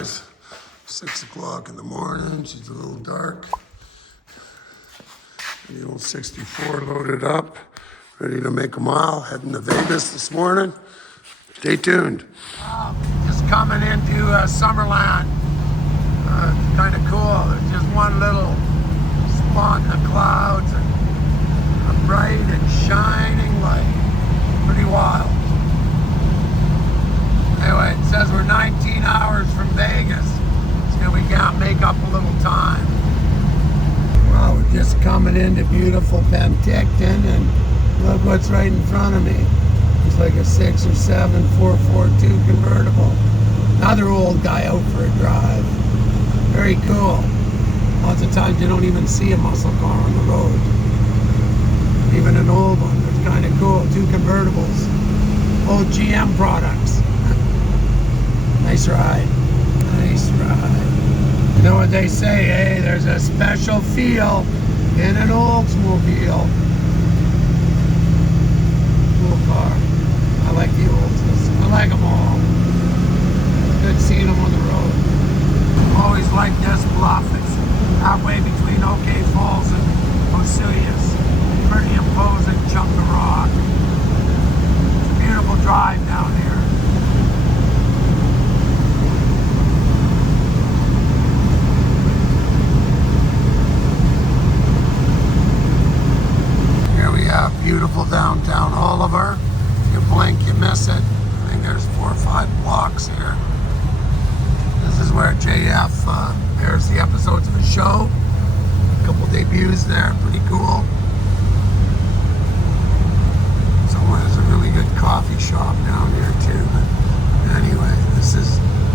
guys. 6 o'clock in the morning. She's a little dark. The old 64 loaded up, ready to make a mile, heading to Vegas this morning. Stay tuned. Just coming into Summerland. Kind of cool. There's just one little spot in the clouds and a bright and shining light. Pretty wild. Anyway, it says we're 19 hours from Vegas, so we can't make up a little time. Well, we're just coming into beautiful Penticton, and look what's right in front of me. It's like a 6 or 7 442 convertible. Another old guy out for a drive. Very cool. Lots of times you don't even see a muscle car on the road. Even an old one. It's kind of cool. 2 convertibles. Old GM products. Nice ride. Nice ride. You know what they say, eh? There's a special feel in an Oldsmobile. Cool car. I like the Olds. I like them all. Good seeing them on the road. Always like this bluff. It's halfway between OK Falls and Osoyoos. Pretty imposing chunk of rock. It's a beautiful drive down here. Beautiful downtown Oliver. If you blink, you miss it. I think there's 4 or 5 blocks here. This is where JF airs the episodes of his show. A couple debuts there, pretty cool. Someone has a really good coffee shop down here too. But anyway,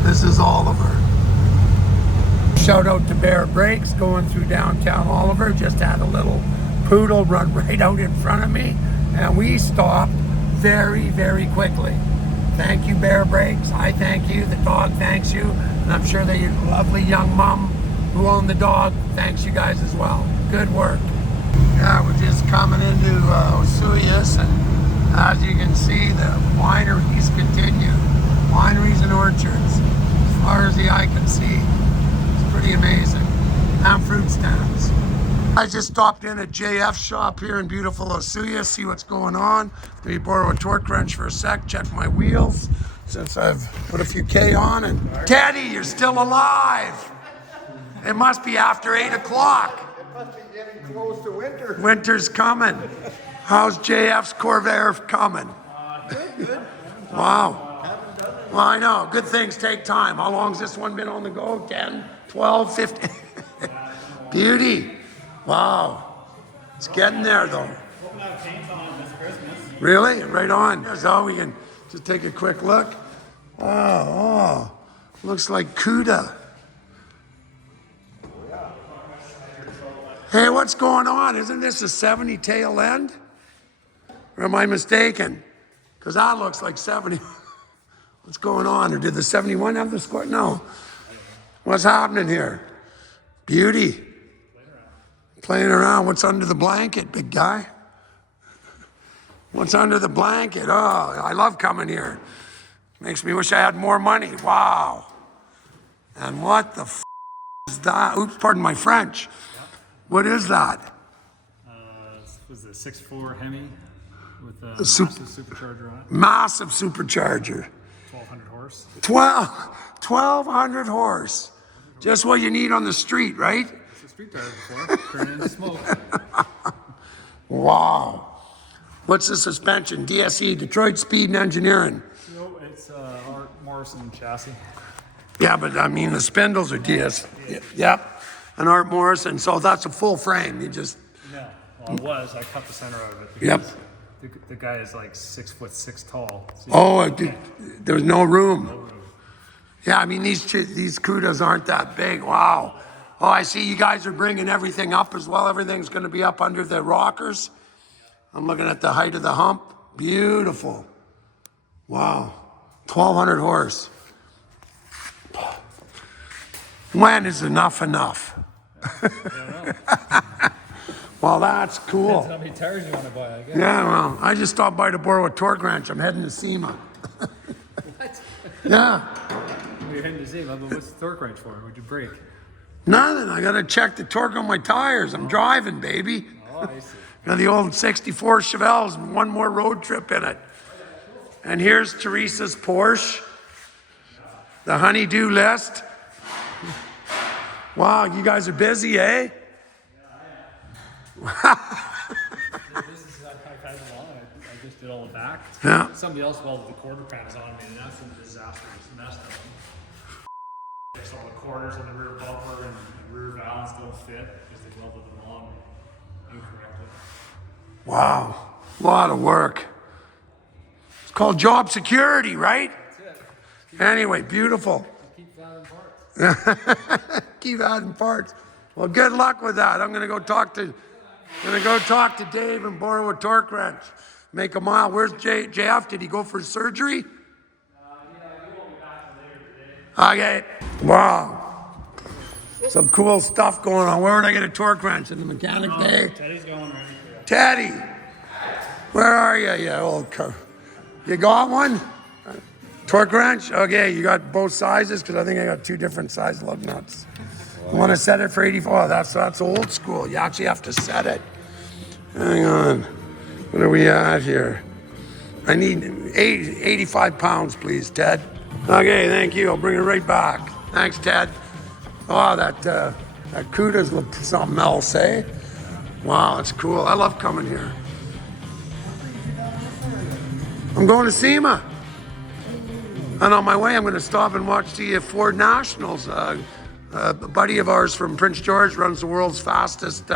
this is Oliver. Shout out to Bear Brakes going through downtown Oliver. Just had a little poodle run right out in front of me, and we stopped very, very quickly. Thank you, Bear Brakes. I thank you. The dog thanks you, and I'm sure that your lovely young mom who owned the dog thanks you guys as well. Good work. Yeah, we're just coming into Osoyoos, and as you can see, the wineries continue. Wineries and orchards, as far as the eye can see. It's pretty amazing. And fruit stands. I just stopped in at JF's shop here in beautiful Osoyoos, see what's going on. Maybe borrow a torque wrench for a sec, check my wheels, since I've put a few K on. And Teddy, you're still alive. It must be after 8 o'clock. It must be getting close to winter. Winter's coming. How's JF's Corvair coming? Good. Wow. Well, I know, good things take time. How long's this one been on the go? 10, 12, 15? Beauty. Wow, it's getting there though. Hoping to have paint on this Christmas. Really? Right on. So we can just take a quick look. Oh, looks like CUDA. Hey, what's going on? Isn't this a 70 tail end? Or am I mistaken? Because that looks like 70. What's going on? Or did the 71 have the score? No. What's happening here? Beauty. Playing around. What's under the blanket, big guy? What's under the blanket? Oh, I love coming here. Makes me wish I had more money. Wow. And what the is that? Oops, pardon my French. What is that? Was it a 6.4 Hemi with a Sup- massive supercharger on it? Massive supercharger. 1,200 horse. 1,200 horse. Just what you need on the street, right? It's a street tire before, turn into smoke. Wow. What's the suspension? DSE, Detroit Speed and Engineering. No, it's Art Morrison chassis. Yeah, but I mean the spindles are DS. Yep. And Art Morrison. So that's a full frame. You just. Yeah, well, it was. I cut the center out of it. Yep. Because the guy is like 6'6" tall. So There's no room. Yeah, I mean these CUDAs aren't that big. Wow. Oh, I see you guys are bringing everything up as well. Everything's going to be up under the rockers. I'm looking at the height of the hump. Beautiful. Wow. 1,200 horse. When is enough enough? Well, that's cool. Depends how many tires you want to buy, I guess. Yeah, well, I just stopped by to borrow a torque wrench. I'm heading to SEMA. What? Yeah. you're hitting the SEMA, but what's the torque wrench for? Would you brake? Nothing. I gotta check the torque on my tires. I'm driving, baby. Oh, I see. Got the old '64 Chevelles and one more road trip in it. And here's Teresa's Porsche. The honeydew list. Wow, you guys are busy, eh? This is I've had it on. I just did all the back. Yeah. Somebody else welded the quarter panels on me, and that's a disastrous mess of them. Fixed all the corners and the rear bumper and the rear valves don't fit because they welded them on incorrectly. Wow, a lot of work. It's called job security, right? That's it. Anyway, beautiful. Keep adding parts. Keep adding parts. Well, good luck with that. I'm gonna go talk to Dave and borrow a torque wrench. Make a mile. Where's JF? Did he go for surgery? Okay. Wow. Some cool stuff going on. Where would I get a torque wrench? In the mechanic bay? Teddy's going right for you. Teddy, where are you, you old You got one? Torque wrench? Okay, you got both sizes? Because I think I got two different size lug nuts. You want to set it for 84? Oh, that's old school. You actually have to set it. Hang on. What are we at here? I need 85 pounds, please, Ted. Okay, thank you. I'll bring it right back. Thanks, Ted. Oh, that CUDA's something else, eh? Wow, that's cool. I love coming here. I'm going to SEMA. And on my way, I'm going to stop and watch the Ford Nationals. A buddy of ours from Prince George runs the world's fastest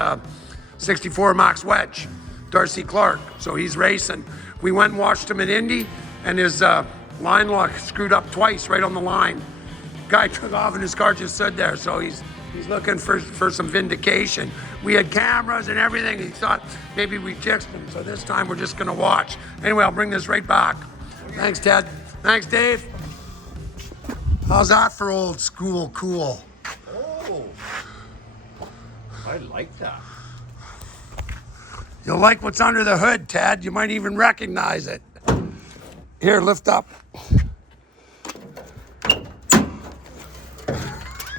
64 Max Wedge, Darcy Clark. So he's racing. We went and watched him at Indy, and his line lock screwed up twice right on the line. Guy took off and his car just stood there. So he's looking for some vindication. We had cameras and everything. He thought maybe we fixed him. So this time we're just gonna watch. Anyway, I'll bring this right back. Thanks, Ted. Thanks, Dave. How's that for old school cool? Oh, I like that. You'll like what's under the hood, Ted. You might even recognize it. Here, lift up.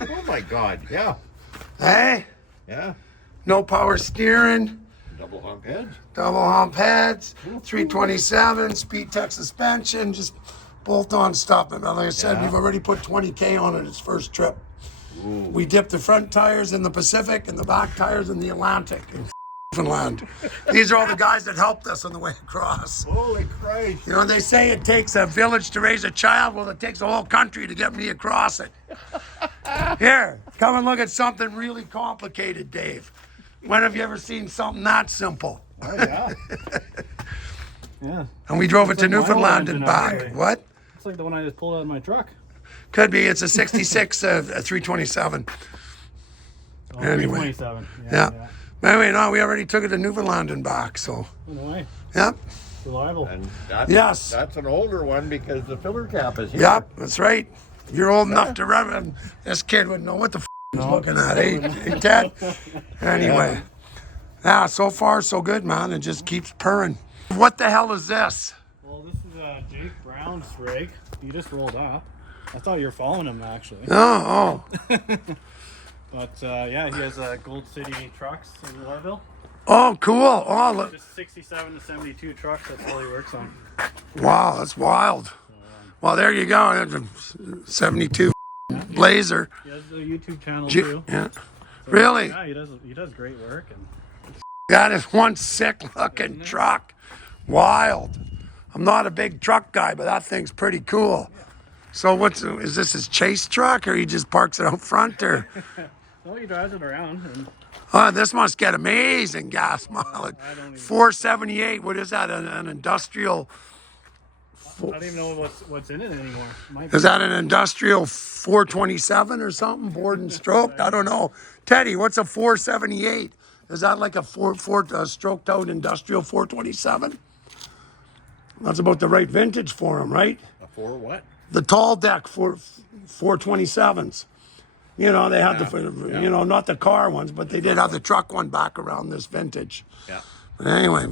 Oh my God, yeah. Hey? Yeah. No power steering. Double hump heads. Double hump heads, 327, speed tech suspension, just bolt-on stuff. And like I said, Yeah. we've already put 20K on it its first trip. Ooh. We dipped the front tires in the Pacific and the back tires in the Atlantic in Newfoundland. These are all the guys that helped us on the way across. Holy Christ. You know, they say it takes a village to raise a child. Well, it takes a whole country to get me across it. Here, come and look at something really complicated, Dave. When have you ever seen something that simple? Oh, yeah. Yeah. And we drove it to like my old Newfoundland and engine out back. there. What? It's like the one I just pulled out of my truck. Could be. It's a 66 327. Oh, Anyway. 327. Yeah. Anyway, no, we already took it to Newfoundland and back. So, Anyway, yep. reliable. And that's, Yes. that's an older one because the filler cap is here. Yep, that's right. You're old enough to run. This kid wouldn't know what the he's looking at, eh, Ted? Anyway. Yeah, so far so good, man. It just keeps purring. What the hell is this? Well, this is Jake Brown's rig. He just rolled up. I thought you were following him, actually. Oh. But yeah, he has Gold City trucks in Warville. Oh, cool. Oh, look. Just 67 to 72 trucks, that's all he works on. Wow, that's wild. Well, there you go. That's a 72 Blazer. He has a YouTube channel too. Yeah. So, Really? Yeah, he does great work. And That is one sick looking truck. Wild. I'm not a big truck guy, but that thing's pretty cool. So is this his chase truck or he just parks it out front or? well, he drives it around. And Oh, this must get amazing gas mileage. I don't even 478, what is that, an industrial? I don't even know what's in it anymore. Might Is that an industrial 427 or something, bored and stroked? I don't know. Teddy, what's a 478? Is that like a stroked out industrial 427? That's about the right vintage for him, right? A four what? The tall deck for 427s. You know, they had not the car ones, but they did have the truck one back around this vintage. Yeah. But anyway,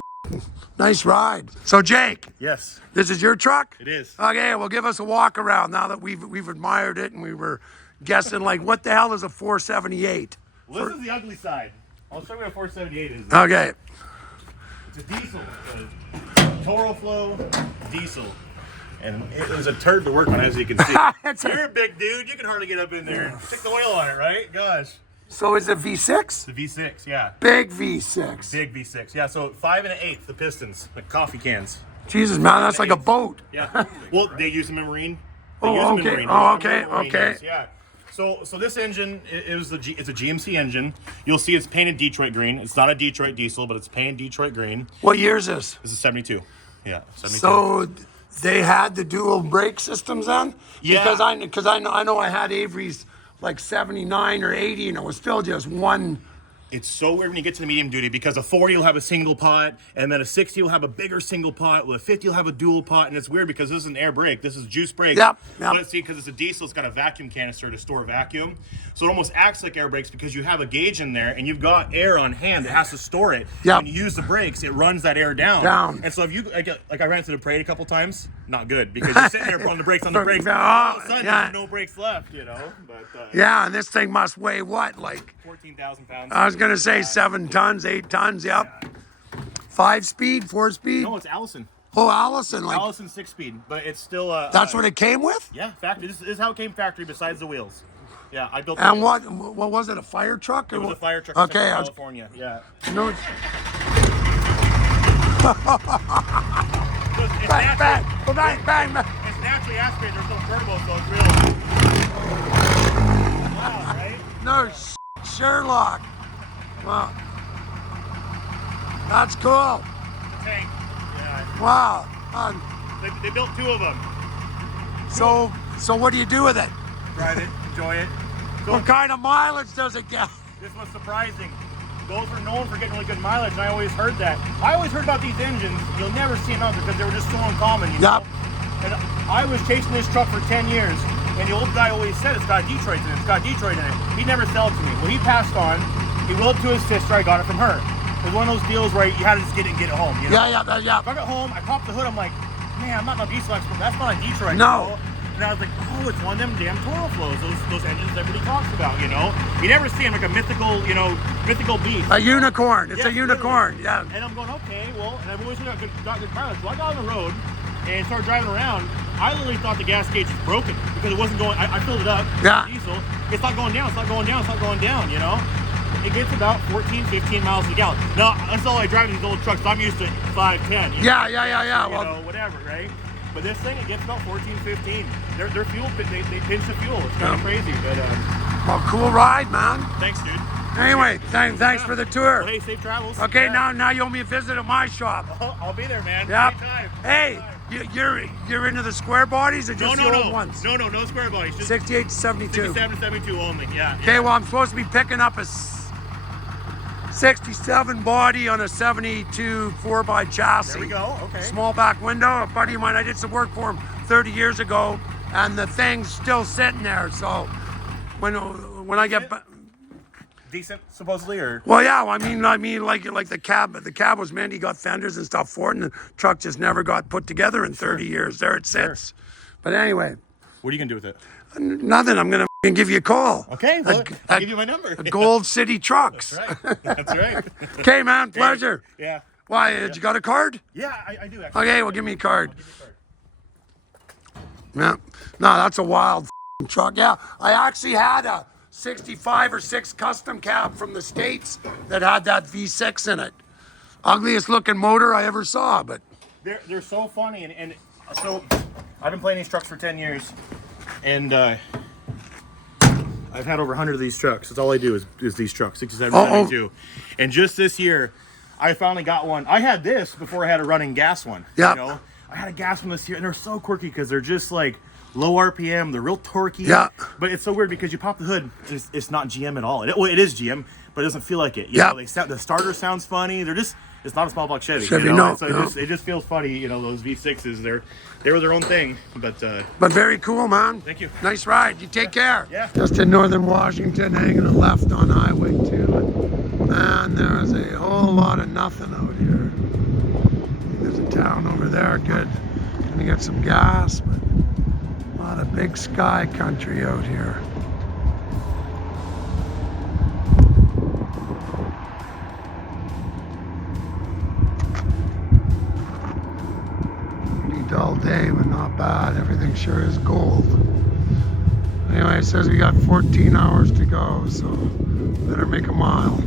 Nice ride. So Jake, Yes, this is your truck? it is. Okay, well give us a walk around now that we've admired it and we were guessing like what the hell is a 478? Well, this is the ugly side. I'll show you what a 478 is. Okay. It's a diesel. It's a Toro Flow diesel. And it was a turd to work on, as you can see. You're a big dude. You can hardly get up in there. Stick the oil on it, right? Gosh. So is it V6? The V6, yeah. Big V6. Big V6. Yeah, so 5 1/8, the pistons, like coffee cans. Jesus, man, that's like a boat. Yeah. Well, they use them in marine. They Oh, use them in okay. marine. Oh, They use them in okay, marine okay. use, Yeah. So this engine it's a GMC engine. You'll see it's painted Detroit green. It's not a Detroit diesel, but it's painted Detroit green. What year is this? This is 72. Yeah, 72. So they had the dual brake systems then? Yeah. Because I know I had Avery's like 79 or 80 and it was still just one. It's so weird when you get to the medium duty because a 40 will have a single pot, and then a 60 will have a bigger single pot. With a 50 will have a dual pot, and it's weird because this is an air brake. This is juice brake. Yep. But see, because it's a diesel, it's got a vacuum canister to store vacuum, so it almost acts like air brakes because you have a gauge in there and you've got air on hand that has to store it. Yep. When you use the brakes, it runs that air down. Down. And so if you like I ran to the parade a couple times, not good because you're sitting there pulling the brakes on the brakes. All of a sudden, Yeah. there's no brakes left, you know. But Yeah, and this thing must weigh what? Like, 14,000 pounds. I was going to say 7 tons, 8 tons, yep. 5-speed, 4-speed? No, it's Allison. Oh, Allison. Like, Allison 6-speed, but it's still that's what it came with? Yeah, factory. This is how it came factory. Besides the wheels. Yeah, I built. And the wheels. what was it, a fire truck? It was a fire truck. Okay, in I was, California. Yeah. no, So it's bang, bang, naturally, bang, bang, bang. it's naturally aspirated. There's no turbo, so it's real. Wow, right? No, Sherlock. Wow. That's cool. Tank. Yeah. Wow. They built 2 of them. So what do you do with it? Drive it, enjoy it. So What kind of mileage does it get? this was surprising. Those are known for getting really good mileage, and I always heard that. I always heard about these engines. You'll never see them out there because they were just so uncommon. You know? Yep. And I was chasing this truck for 10 years, and the old guy always said it's got Detroit in it. It's got Detroit in it. He never sold it to me. When he passed on, he willed to his sister. I got it from her. It was one of those deals where you had to just get it and get it home. You know? Yeah. So I got home, I popped the hood. I'm like, man, I'm not a diesel expert. That's not a Detroit. No. You know? And I was like, oh, it's one of them damn Toro Flows. Those engines everybody talks about. You know, you never see them like a mythical, mythical beast. A unicorn. It's Yeah, a unicorn. Yeah. And I'm going, okay, well, and I've always got good mileage. So I got on the road and started driving around. I literally thought the gas gauge was broken because it wasn't going. I filled it up. Yeah. Diesel. It's not going down. It's not going down. It's not going down. You know. It gets about 14, 15 miles a gallon. Now that's all I drive in these old trucks. So I'm used to 5, 10. You know? Yeah. You Well, know, whatever, right? But this thing, it gets about 14, 15. Their fuel, they pinch the fuel. It's kind of crazy, but well, cool ride, man. thanks, dude. Anyway, thanks for the tour. Well, hey, safe travels. Okay, Yeah. now you owe me a visit at my shop. I'll be there, man. Yep. Anytime. Hey, you're into the square bodies or just the old ones? No square bodies. Just 68 to 72. 67 to 72 only. Yeah. Okay, well, I'm supposed to be picking up a 67 body on a 72 4x chassis. There we go. Okay. Small back window. A buddy of mine, I did some work for him 30 years ago, and the thing's still sitting there. So when I get back. Decent, supposedly, or Well, yeah. I mean, like the cab. The cab was meant. He got fenders and stuff for it, and the truck just never got put together in 30 years. There it sits. But anyway, what are you gonna do with it? nothing. I'm gonna give you a call. Okay, well, I'll give you my number. Gold City Trucks. That's right. That's right. Okay, man. Pleasure. Yeah. Why? You got a card? Yeah, I do actually. Okay, well, give me a card. Yeah. No, that's a wild truck. Yeah, I actually had a 65 or 6 custom cab from the States that had that V6 in it. Ugliest looking motor I ever saw, but They're so funny, and so I've been playing these trucks for 10 years, and I've had over 100 of these trucks. That's all I do is these trucks, 67, 72. And just this year, I finally got one. I had this before I had a running gas one. Yep. You know? I had a gas one this year, and they're so quirky because they're just like low RPM. They're real torquey. Yeah. But it's so weird because you pop the hood, it's not GM at all. It is GM, but it doesn't feel like it. You Yeah. know, the starter sounds funny. They're just, it's not a small block Chevy. Chevy, you know? no, So no. it just feels funny. Those V6s, they were their own thing. But very cool, man. Thank you. Nice ride. You take care. Yeah. Just in northern Washington, hanging a left on Highway 2. And there is a whole lot of nothing out here. town over there. Good. Gonna get some gas, but a lot of big sky country out here. Pretty dull day, but not bad. Everything sure is gold. Anyway, it says we got 14 hours to go, so better make a mile.